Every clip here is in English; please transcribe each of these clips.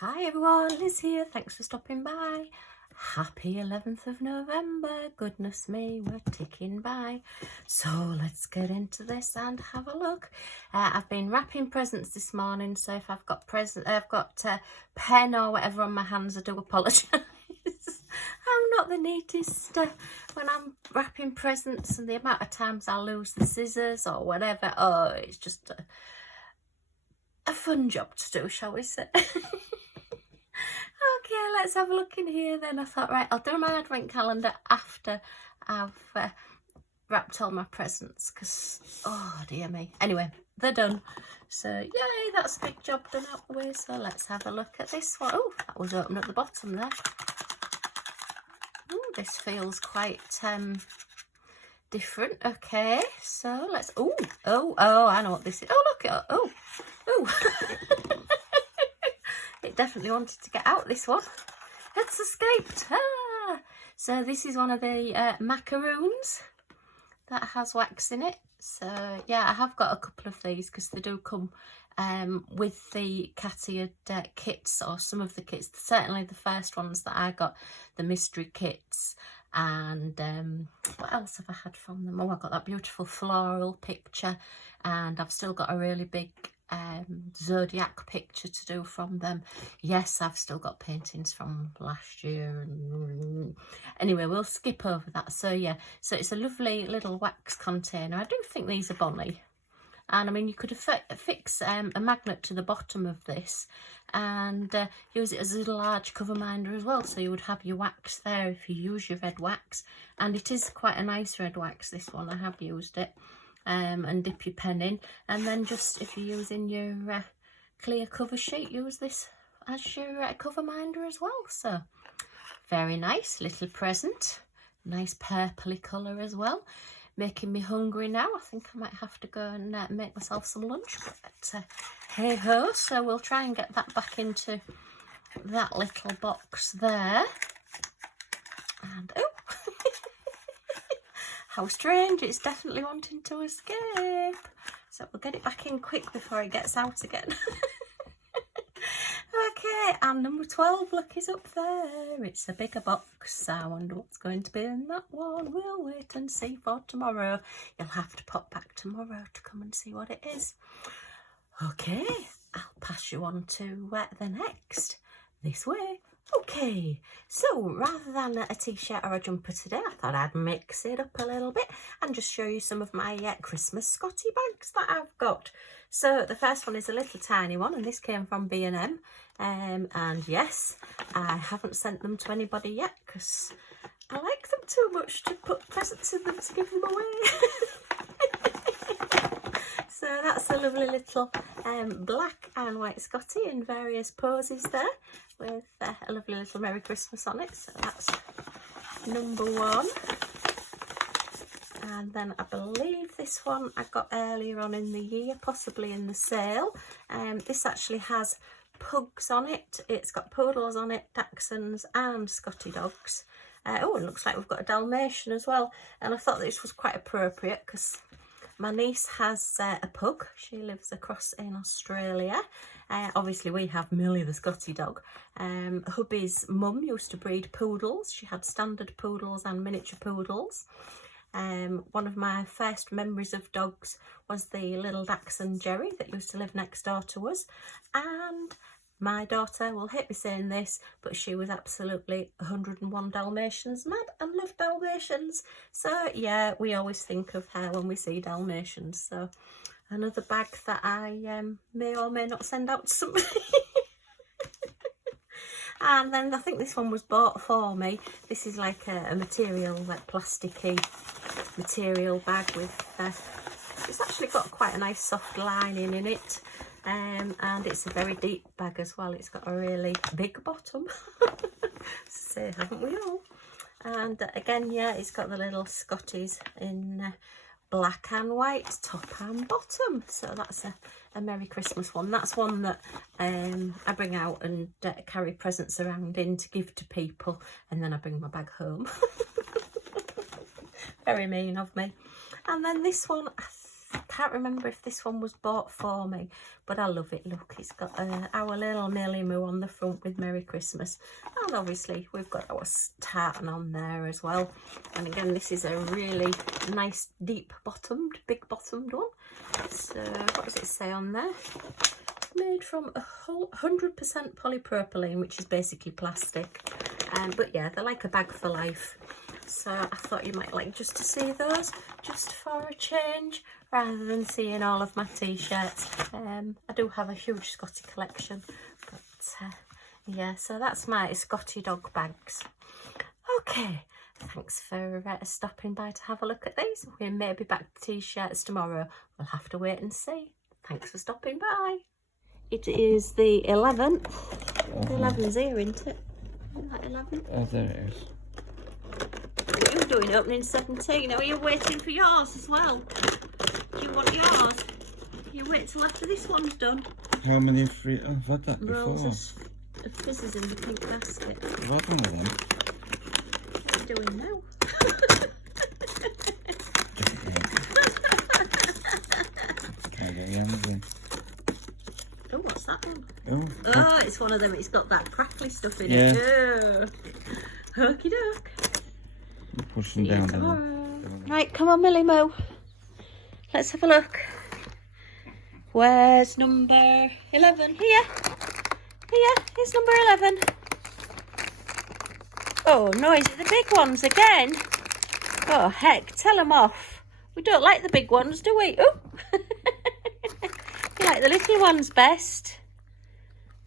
Hi everyone, Liz here. Thanks for stopping by. Happy 11th of November. Goodness me, we're ticking by. So let's get into this and have a look. I've been wrapping presents this morning, so if I've got pen or whatever on my hands, I do apologise. I'm not the neatest when I'm wrapping presents, and the amount of times I lose the scissors or whatever. Oh, it's just a fun job to do, shall we say. Okay, let's have a look in here then. I thought, right, I'll do my advent calendar after I've wrapped all my presents, because, oh dear me. Anyway, they're done. So, yay, that's a big job done out the way. So let's have a look at this one. Oh, that was open at the bottom there. Oh, this feels quite different. Okay, so let's, oh, I know what this is. Oh, look, oh. It definitely wanted to get out, this one. It's escaped. Ah! So this is one of the macaroons that has wax in it. So yeah, I have got a couple of these because they do come with the Cateared kits, or some of the kits. Certainly the first ones that I got, the mystery kits. And what else have I had from them? Oh, I got that beautiful floral picture, and I've still got a really big zodiac picture to do from them. Yes, I've still got paintings from last year, and anyway, we'll skip over that. So yeah, so it's a lovely little wax container. I do think these are bonny, and I mean, you could fix a magnet to the bottom of this and use it as a large cover minder as well, so you would have your wax there if you use your red wax. And it is quite a nice red wax, this one. I have used it. And dip your pen in, and then just, if you're using your clear cover sheet, use this as your cover minder as well. So very nice little present, nice purpley colour as well, making me hungry now. I think I might have to go and make myself some lunch, but hey ho. So we'll try and get that back into that little box there. And oh, how strange, it's definitely wanting to escape. So we'll get it back in quick before it gets out again. Okay, and number 12, look, is up there. It's a bigger box. I wonder what's going to be in that one. We'll wait and see for tomorrow. You'll have to pop back tomorrow to come and see what it is. Okay, I'll pass you on to the next. This way. Okay, so rather than a t-shirt or a jumper today, I thought I'd mix it up a little bit and just show you some of my Christmas Scottie bags that I've got. So the first one is a little tiny one, and this came from B&M. And yes, I haven't sent them to anybody yet because I like them too much to put presents in them to give them away. So that's a lovely little black and white Scottie in various poses there, with a lovely little Merry Christmas on it. So that's number 1. And then I believe this one I got earlier on in the year, possibly in the sale. This actually has pugs on it. It's got poodles on it, dachshunds and Scottie dogs. Oh, it looks like we've got a Dalmatian as well. And I thought this was quite appropriate because my niece has a pug. She lives across in Australia. Obviously, we have Milly, the Scottie dog. Hubby's mum used to breed poodles. She had standard poodles and miniature poodles. One of my first memories of dogs was the little dachshund Jerry that used to live next door to us. And my daughter will hate me saying this, but she was absolutely 101 Dalmatians mad and loved Dalmatians. So yeah, we always think of her when we see Dalmatians. So another bag that I may or may not send out to somebody. And then I think this one was bought for me. This is like a material, like plasticky material bag with, it's actually got quite a nice soft lining in it. And it's a very deep bag as well. It's got a really big bottom. So haven't we all? And again, yeah, it's got the little Scotties in black and white, top and bottom. So that's a Merry Christmas one. That's one that I bring out and carry presents around in to give to people, and then I bring my bag home. Very mean of me. And then this one, I can't remember if this one was bought for me, but I love it. Look, it's got our little Milly Moo on the front with Merry Christmas, and obviously we've got our tartan on there as well. And again, this is a really nice deep bottomed, big bottomed one. So what does it say on there? Made from 100% polypropylene, which is basically plastic. But yeah, they're like a bag for life. So I thought you might like just to see those, just for a change, rather than seeing all of my t-shirts. I do have a huge Scottie collection, but yeah, so that's my Scottie dog bags. Okay, thanks for stopping by to have a look at these. We may be back to t-shirts tomorrow. We'll have to wait and see. Thanks for stopping by. It is the 11th. The 11's here, isn't it? Isn't that 11? Oh, there it is. What are you doing opening 17? Are you waiting for yours as well? Do you want yours? You wait till after this one's done. How many free? Oh, I've had that before. Rolls of fizzes in the pink basket. I've had one of them. What are you doing now? Can't get your hands in. Oh, what's that one? Oh, It's one of them. It's got that crackly stuff in yeah. it. Oh. Hokey doke. Push them down there. Right, come on, Milly Moo. Let's have a look. Where's number 11? Here. Here, here's number 11. Oh, no, is it the big ones again? Oh, heck, tell them off. We don't like the big ones, do we? Oh. We like the little ones best.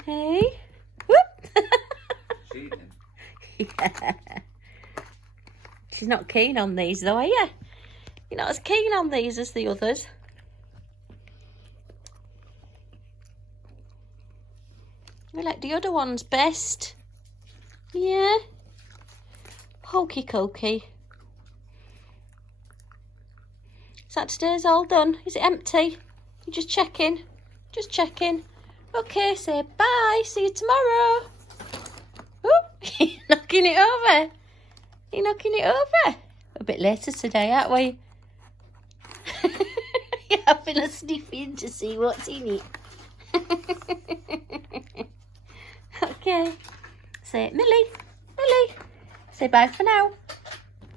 Hey? Whoop. Cheating. Yeah. She's not keen on these though, are you? You're not as keen on these as the others. We like the other ones best. Yeah. Hokey cokey. Saturday's all done. Is it empty? You just checking? Just checking. Okay, say bye. See you tomorrow. Oh, you're knocking it over. You're knocking it over. A bit later today, aren't we? You're having a sniffy in to see what's in it. Okay. Say it, Milly. Milly. Say bye for now.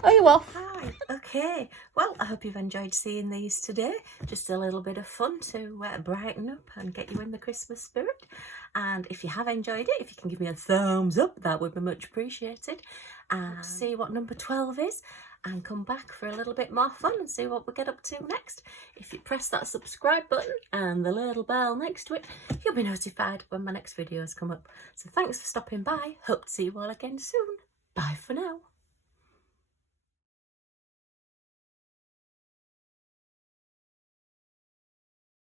Oh, you off? Hi. Okay. Well, I hope you've enjoyed seeing these today. Just a little bit of fun to brighten up and get you in the Christmas spirit. And if you have enjoyed it, if you can give me a thumbs up, that would be much appreciated. And see what number 12 is. And come back for a little bit more fun and see what we get up to next. If you press that subscribe button and the little bell next to it, you'll be notified when my next videos come up. So thanks for stopping by. Hope to see you all again soon. Bye for now.